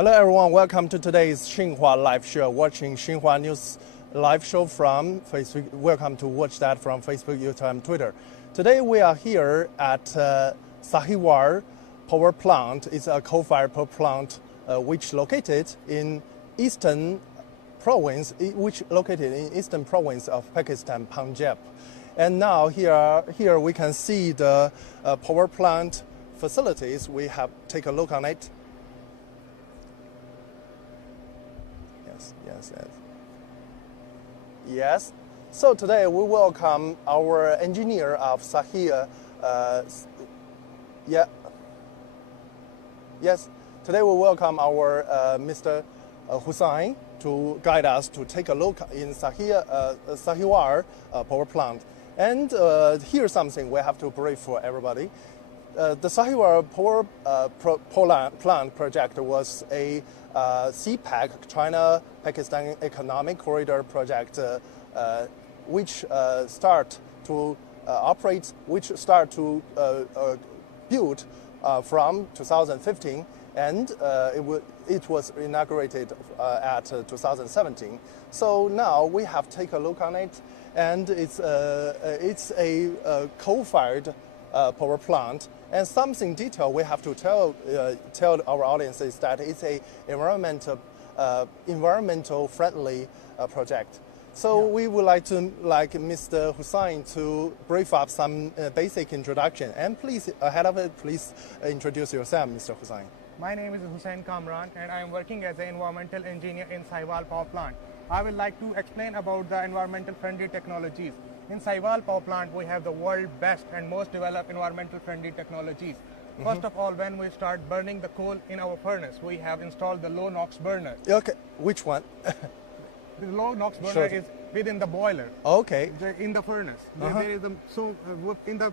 Hello everyone, welcome to today's Xinhua live show. Watching Xinhua News live show from Facebook. Welcome to watch that from Facebook, YouTube, and Twitter. Today we are here at Sahiwal power plant. It's a coal-fired power plant which located in eastern province, of Pakistan, Punjab. And now here we can see the power plant facilities. We have take a look on it. Yes. So today we welcome our engineer of Sahiwal. Today we welcome our Mr. Hussain to guide us to take a look in Sahiwal power plant. And here's something we have to brief for everybody. The Sahiwal power plant project was a CPEC, China-Pakistan Economic Corridor project, which start to build from 2015, and it was inaugurated at 2017. So now we have taken a look on it, and it's a coal-fired power plant. And something detail we have to tell our audience is that it's a environmental friendly project. So we would like Mr. Hussain to brief up some basic introduction. And please, ahead of it, please introduce yourself, Mr. Hussain. My name is Hussain Kamran, and I am working as an environmental engineer in Sahiwal power plant. I would like to explain about the environmental friendly technologies. In Sahiwal power plant, we have the world's best and most developed environmental friendly technologies. First of all, when we start burning the coal in our furnace, we have installed the low NOx burner. Okay, which one? The low NOx burner is within the boiler. Okay. In the furnace. There is in the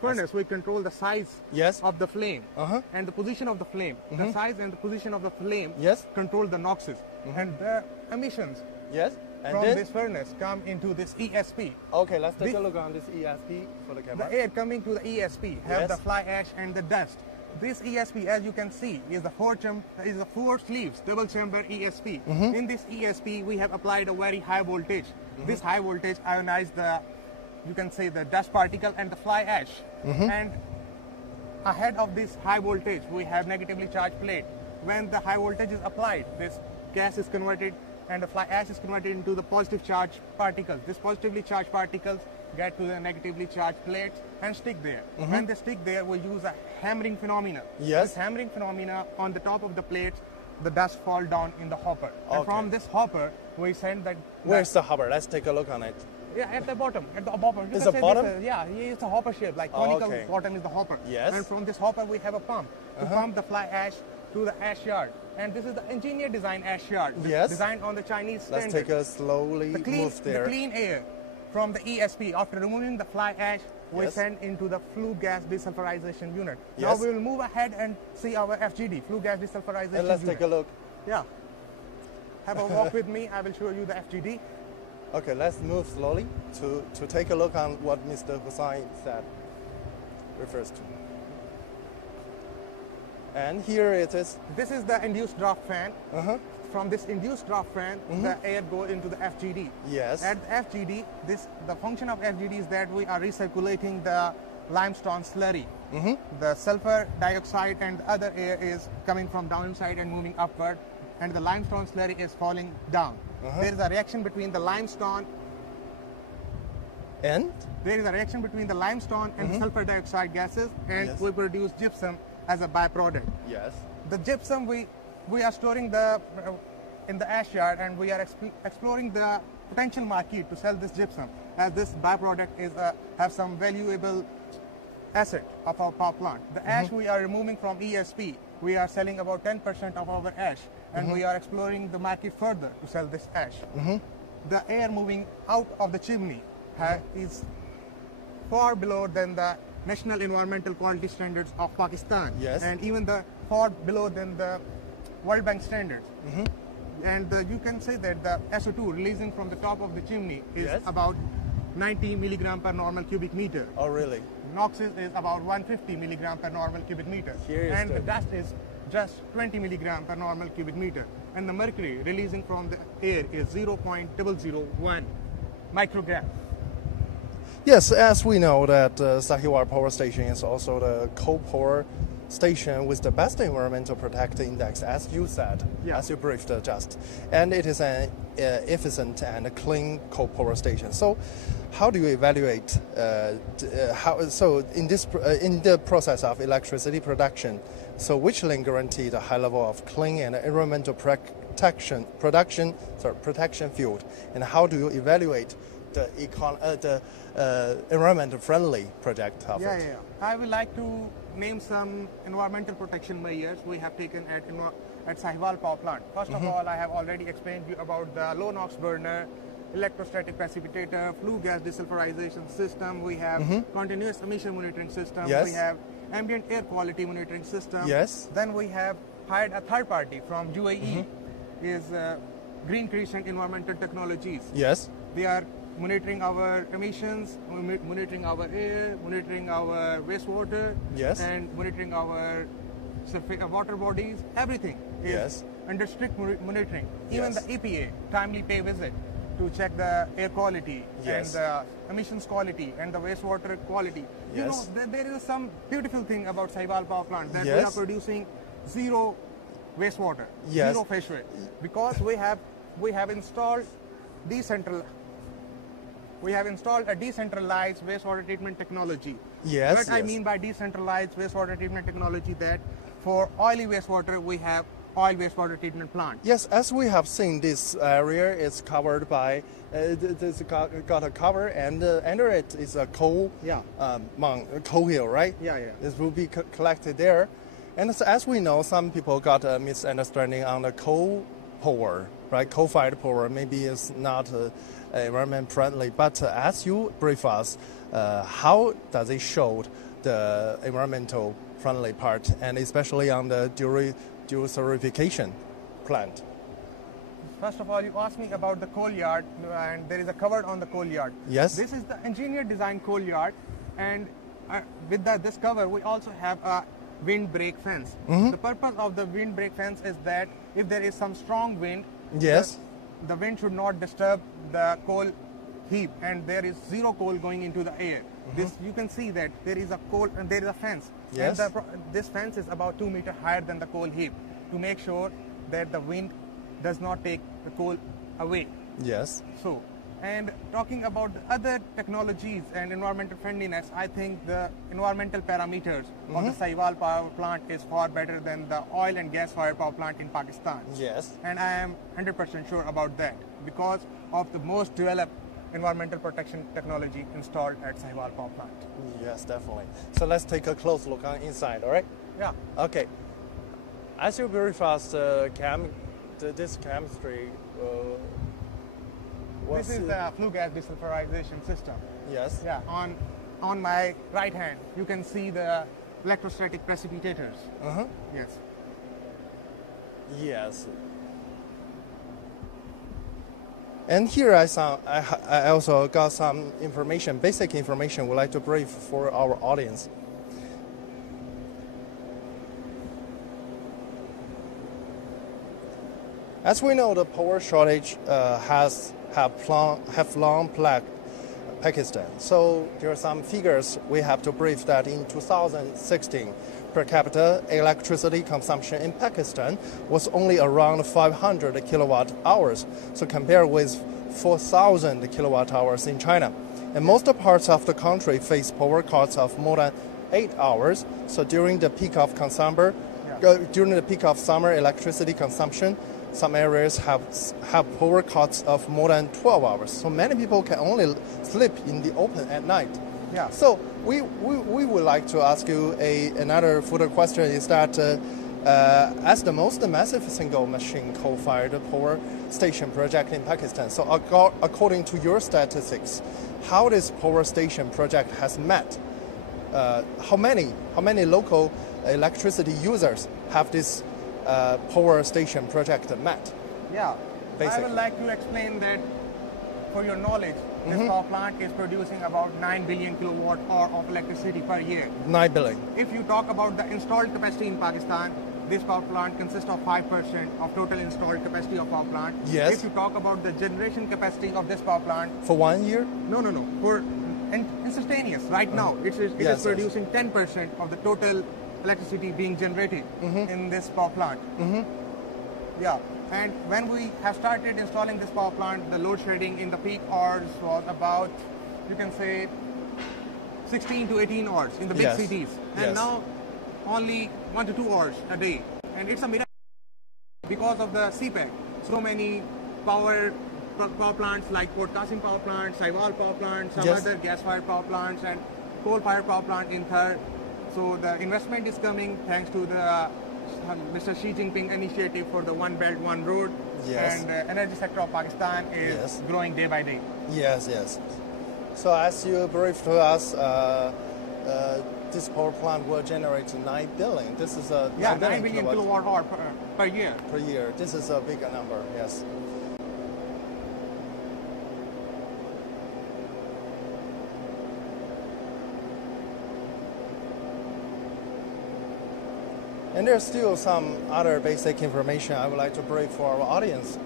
furnace, we control the size of the flame and the position of the flame. The size and the position of the flame control the NOxes and the emissions. Yes. And from this furnace come into this ESP. Okay, let's take a look on this ESP for the camera. The air coming to the ESP have the fly ash and the dust. This ESP, as you can see, is the four sleeves, double chamber ESP. In this ESP, we have applied a very high voltage. This high voltage ionized the dust particle and the fly ash. And ahead of this high voltage, we have negatively charged plate. When the high voltage is applied, this gas is converted and the fly ash is converted into the positive charged particles. These positively charged particles get to the negatively charged plates and stick there. When they stick there, we use a hammering phenomena. This hammering phenomena, on the top of the plates, the dust fall down in the hopper. And from this hopper, we send that... Where's the hopper? Let's take a look on it. Yeah, at the bottom. At the bottom. Is the bottom? It's a hopper shape, like conical bottom is the hopper. Yes. And from this hopper, we have a pump to pump the fly ash to the ash yard. And this is the engineer design ash yard, designed on the Chinese standard. Let's take a slowly move there. The clean air from the ESP, after removing the fly ash, we send into the flue gas desulfurization unit. Now we will move ahead and see our FGD, flue gas desulfurization unit. Let's take a look. Yeah. Have a walk with me, I will show you the FGD. Okay, let's move slowly to take a look on what Mr. Hussain refers to. And here it is. This is the induced draft fan. From this induced draft fan, the air goes into the FGD. Yes. At the FGD, the function of FGD is that we are recirculating the limestone slurry. The sulfur dioxide and the other air is coming from downside and moving upward, and the limestone slurry is falling down. There is a reaction between the limestone and the sulfur dioxide gases, and we produce gypsum as a byproduct. Yes. The gypsum we are storing in the ash yard, and we are exploring the potential market to sell this gypsum, as this byproduct is have some valuable asset of our power plant. The ash we are removing from ESP, we are selling about 10% of our ash, and we are exploring the market further to sell this ash. The air moving out of the chimney is far below than the National Environmental Quality Standards of Pakistan, and even far below than the World Bank standards. And you can say that the SO2 releasing from the top of the chimney is about 90 milligram per normal cubic meter. Oh, really? NOx is about 150 milligram per normal cubic meter. Here and the dust is just 20 milligram per normal cubic meter. And the mercury releasing from the air is 0.001 microgram. Yes, as we know that Sahiwal Power Station is also the coal power station with the best environmental protect index, as you said, as you briefed just. And it is an efficient and clean coal power station. So how do you evaluate, in the process of electricity production, so which link guarantee the high level of clean and environmental protection field, and how do you evaluate the environmental friendly project of it? I would like to name some environmental protection measures we have taken at Sahiwal Power Plant. First of all, I have already explained to you about the low NOx burner, electrostatic precipitator, flue gas desulfurization system. We have continuous emission monitoring system. We have ambient air quality monitoring system. Then we have hired a third party from UAE, is Green Crescent Environmental Technologies. They are monitoring our emissions, monitoring our air, monitoring our wastewater, and monitoring our water bodies. Everything is under strict monitoring. Even the EPA timely pay visit to check the air quality and the emissions quality and the wastewater quality. You know, there is some beautiful thing about Sahiwal Power Plant that we are producing zero wastewater, zero fish waste, because we have installed a decentralized wastewater treatment technology. What I mean by decentralized wastewater treatment technology, that for oily wastewater we have oil wastewater treatment plant. Yes, as we have seen, this area is covered by, it's got a cover, and under it is a coal, coal hill, right? This will be collected there. And as we know, some people got a misunderstanding on the coal power, right? Coal-fired power maybe is not environment friendly, but as you brief us, how does it show the environmental friendly part, and especially on the desulfurification plant? First of all, you asked me about the coal yard, and there is a cover on the coal yard. This is the engineer designed coal yard, and with this cover we also have a windbreak fence. The purpose of the windbreak fence is that if there is some strong wind, the wind should not disturb the coal heap, and there is zero coal going into the air. This, you can see that there is a coal and there is a fence. And this fence is about 2 meters higher than the coal heap to make sure that the wind does not take the coal away. So, and talking about the other technologies and environmental friendliness, I think the environmental parameters of the Sahiwal power plant is far better than the oil and gas fired power plant in Pakistan. And I am 100% sure about that because of the most developed environmental protection technology installed at Sahiwal power plant. Yes, definitely. So let's take a close look on inside, all right? Okay. As you very fast, this chemistry, this is the flue gas desulfurization system. On my right hand, you can see the electrostatic precipitators. And here I also got some information, basic information we'd like to brief for our audience. As we know, the power shortage have long plagued Pakistan. So there are some figures we have to brief that in 2016, per capita electricity consumption in Pakistan was only around 500 kilowatt hours. So compared with 4,000 kilowatt hours in China. And most parts of the country face power cuts of more than 8 hours. So during the peak of summer electricity consumption, some areas have power cuts of more than 12 hours. So many people can only sleep in the open at night. So we would like to ask you another further question is that as the most massive single machine coal-fired power station project in Pakistan, so according to your statistics, how this power station project has met? How many local electricity users have this power station project met? I would like to explain that for your knowledge. This power plant is producing about 9 billion kilowatt hour of electricity per year. 9 billion. If you talk about the installed capacity in Pakistan, this power plant consists of 5% of total installed capacity of power plant. Yes. If you talk about the generation capacity of this power plant, For 1 year? no. For instantaneous, right now, it is Yes. producing 10% of the total electricity being generated in this power plant. Yeah, and when we have started installing this power plant, the load shedding in the peak hours was about, you can say, 16 to 18 hours in the big Yes. cities. And Yes. now only 1 to 2 hours a day. And it's a miracle because of the CPEC. So many power plants like Port Qasim power plant, Sahiwal power plant, some Yes. other gas-fired power plants and coal-fired power plant in third. So the investment is coming thanks to the Mr. Xi Jinping initiative for the One Belt, One Road. Yes. And the energy sector of Pakistan is Yes. growing day by day. Yes. So as you briefed to us, this power plant will generate 9 billion. This is a 9 billion kilowatt hour per year. per year. This is a big number, yes. And there's still some other basic information I would like to brief for our audience.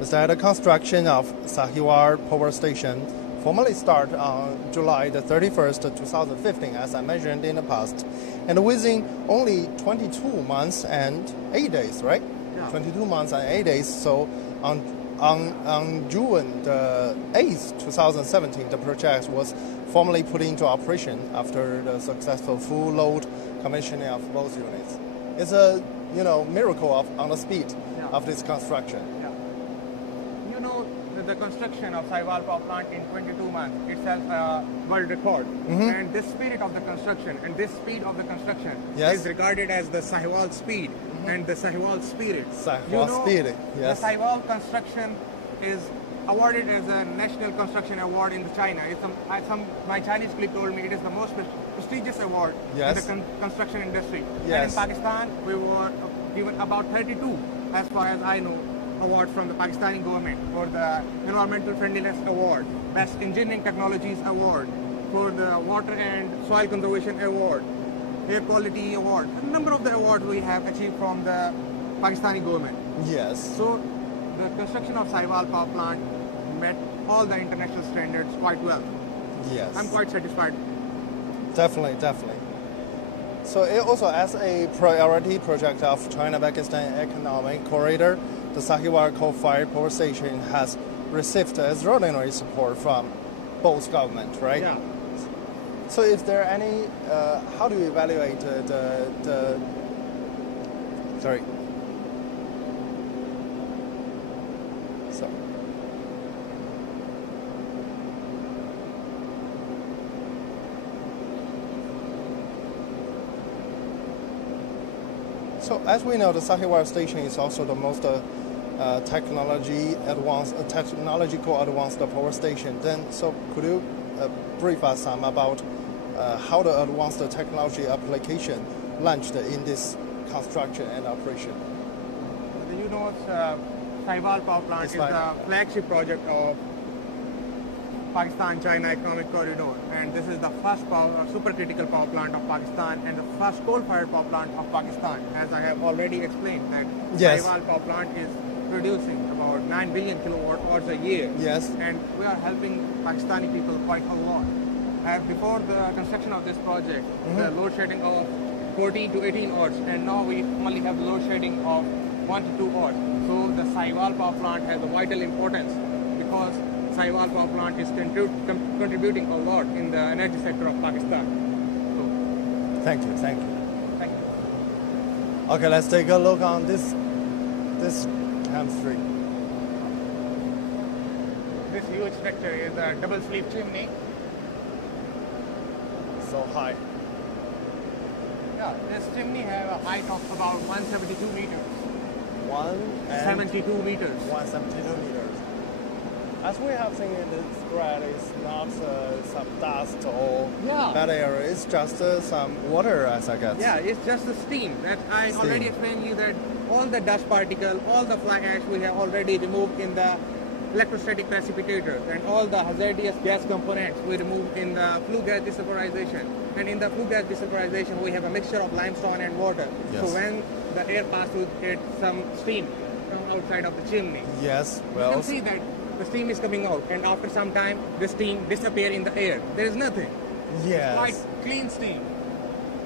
Is that the construction of Sahiwal Power Station formally started on July the 31st, 2015, as I mentioned in the past. And within only 22 months and 8 days, right? Yeah. 22 months and 8 days. So on June the 8th, 2017, the project was formally put into operation after the successful full load commissioning of both units. It's a miracle on the speed of this construction. Yeah. You know, the construction of Sahiwal power plant in 22 months itself a world record. And this spirit of the construction and this speed of the construction Yes. is regarded as the Sahiwal speed and the Sahiwal spirit. Sahiwal spirit, yes. The Sahiwal construction is awarded as a National Construction Award in China. My Chinese colleague told me it is the most prestigious award Yes. in the construction industry. Yes. And in Pakistan, we were given about 32, as far as I know, awards from the Pakistani government for the Environmental Friendliness Award, Best Engineering Technologies Award, for the Water and Soil Conservation Award, Air Quality Award. A number of the awards we have achieved from the Pakistani government. Yes. So the construction of Sahiwal power plant met all the international standards quite well. Yes. I'm quite satisfied. Definitely. So it also as a priority project of China-Pakistan Economic Corridor, the Sahiwal coal-fired power station has received extraordinary support from both governments, right? Yeah. So is there any, how do you evaluate sorry. So as we know, the Sahiwal station is also the most technological advanced power station. Then, so could you brief us some about how the advanced technology application launched in this construction and operation? You know, Sahiwal power plant is the flagship project of Pakistan-China Economic Corridor, and this is the first supercritical power plant of Pakistan and the first coal-fired power plant of Pakistan. As I have already explained, that Yes. Sahiwal power plant is producing about 9 billion kilowatt hours a year. Yes. And we are helping Pakistani people quite a lot. Before the construction of this project, the load shedding of 14 to 18 hours, and now we only have the load shedding of 1 to 2 hours. So the Sahiwal power plant has a vital importance because Sahiwal power plant is contributing a lot in the energy sector of Pakistan. So, Thank you. thank you. Okay, let's take a look on this chemistry. This huge structure is a double sleeve chimney. So high. Yeah, this chimney has a height of about 172 meters. 172 meters. 172 meters. As we have seen in the spread, it's not some dust or bad air. It's just some water, as I guess. Yeah, it's just the steam. That I already explained you that all the dust particle, all the fly ash we have already removed in the electrostatic precipitators, and all the hazardous gas components we remove in the flue gas desulfurization. And in the flue gas desulfurization, we have a mixture of limestone and water. Yes. So when the air passes through it, some steam from outside of the chimney. Yes, You well, can see that the steam is coming out, and after some time, the steam disappears in the air. There is nothing. yes. Quite clean steam,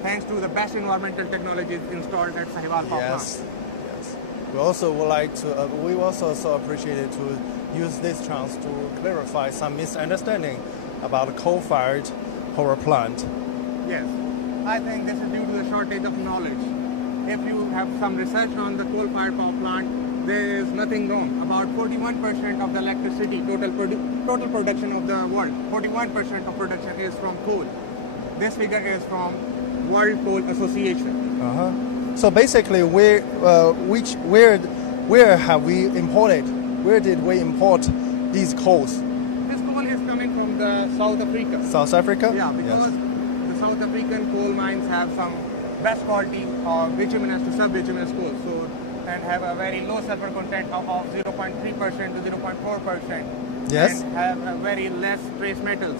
thanks to the best environmental technologies installed at Sahiwal power Yes, plant. yes. We also would like to. We also so appreciated to use this chance to clarify some misunderstanding about coal-fired power plant. Yes, I think this is due to the shortage of knowledge. If you have some research on the coal-fired power plant, there is nothing wrong. About 41% of the electricity, total production of the world, 41% of production is from coal. This figure is from World Coal Association. So basically, where have we imported? Where did we import these coals? This coal is coming from the South Africa. South Africa? Yeah, because the South African coal mines have some best quality of bituminous to sub-bituminous coal, so and have a very low sulfur content of 0.3% to 0.4%. Yes. And have a very less trace metals.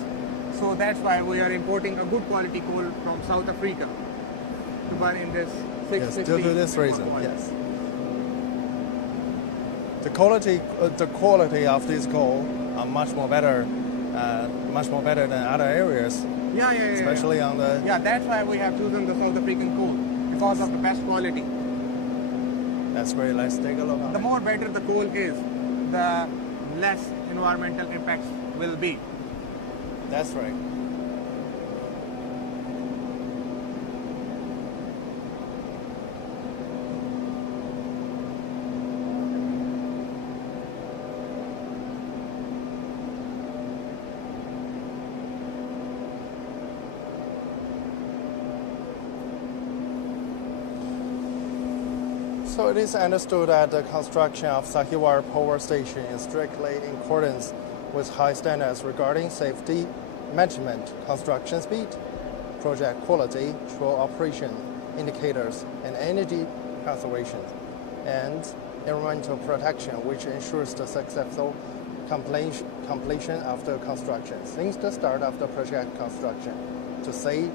So that's why we are importing a good quality coal from South Africa to burn in this 660. Yes, due to this reason, yes. The quality of this coal are much more better than other areas. Yeah. Especially on the. Yeah, that's why we have chosen the South African coal, because of the best quality. That's great. Let's take a look on The it. more better the coal is, the less environmental impacts will be. That's right. So it is understood that the construction of Sahiwal Power Station is strictly in accordance with high standards regarding safety, management, construction speed, project quality, true operation indicators, and energy conservation, and environmental protection, which ensures the successful completion of the construction. Since the start of the project construction, to say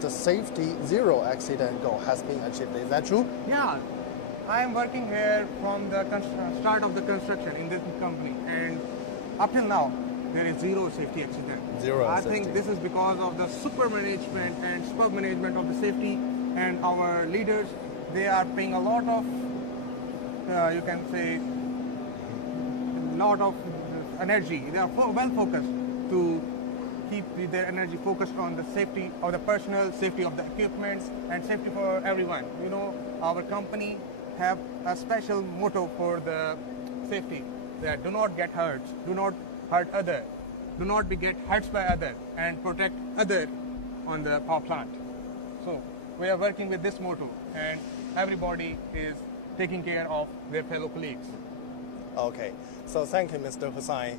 the safety zero accident goal has been achieved. Is that true? Yeah, I am working here from the start of the construction in this company, and up till now, there is zero safety accident. I think this is because of the super management and superb management of the safety, and our leaders, they are paying a lot of, you can say, lot of energy. They are well focused to keep their energy focused on the safety of the personnel, safety of the equipment, and safety for everyone. You know, our company have a special motto for the safety, that do not get hurt, do not hurt other, do not get hurt by other, and protect other on the power plant. So we are working with this motto, and everybody is taking care of their fellow colleagues. Okay, so thank you, Mr. Hussain.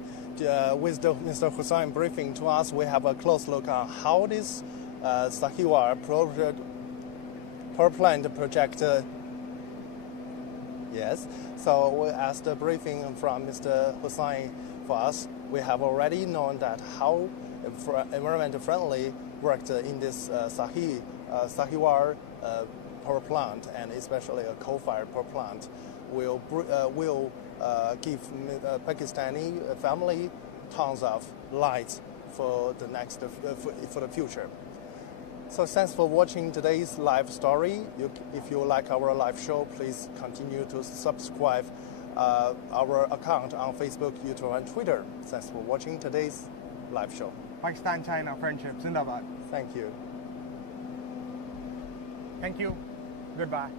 With Mr. Hussain briefing to us, we have a close look on how this Sahiwal power plant project. Yes, so as the briefing from Mr. Hussain for us, we have already known that how environmental friendly worked in this Sahiwal power plant, and especially a coal-fired power plant, will give Pakistani family tons of light for the next for the future. So thanks for watching today's live story. If you like our live show, please continue to subscribe our account on Facebook, YouTube, and Twitter. Thanks for watching today's live show. Pakistan-China friendship, Zindabad. Thank you. Thank you. Goodbye.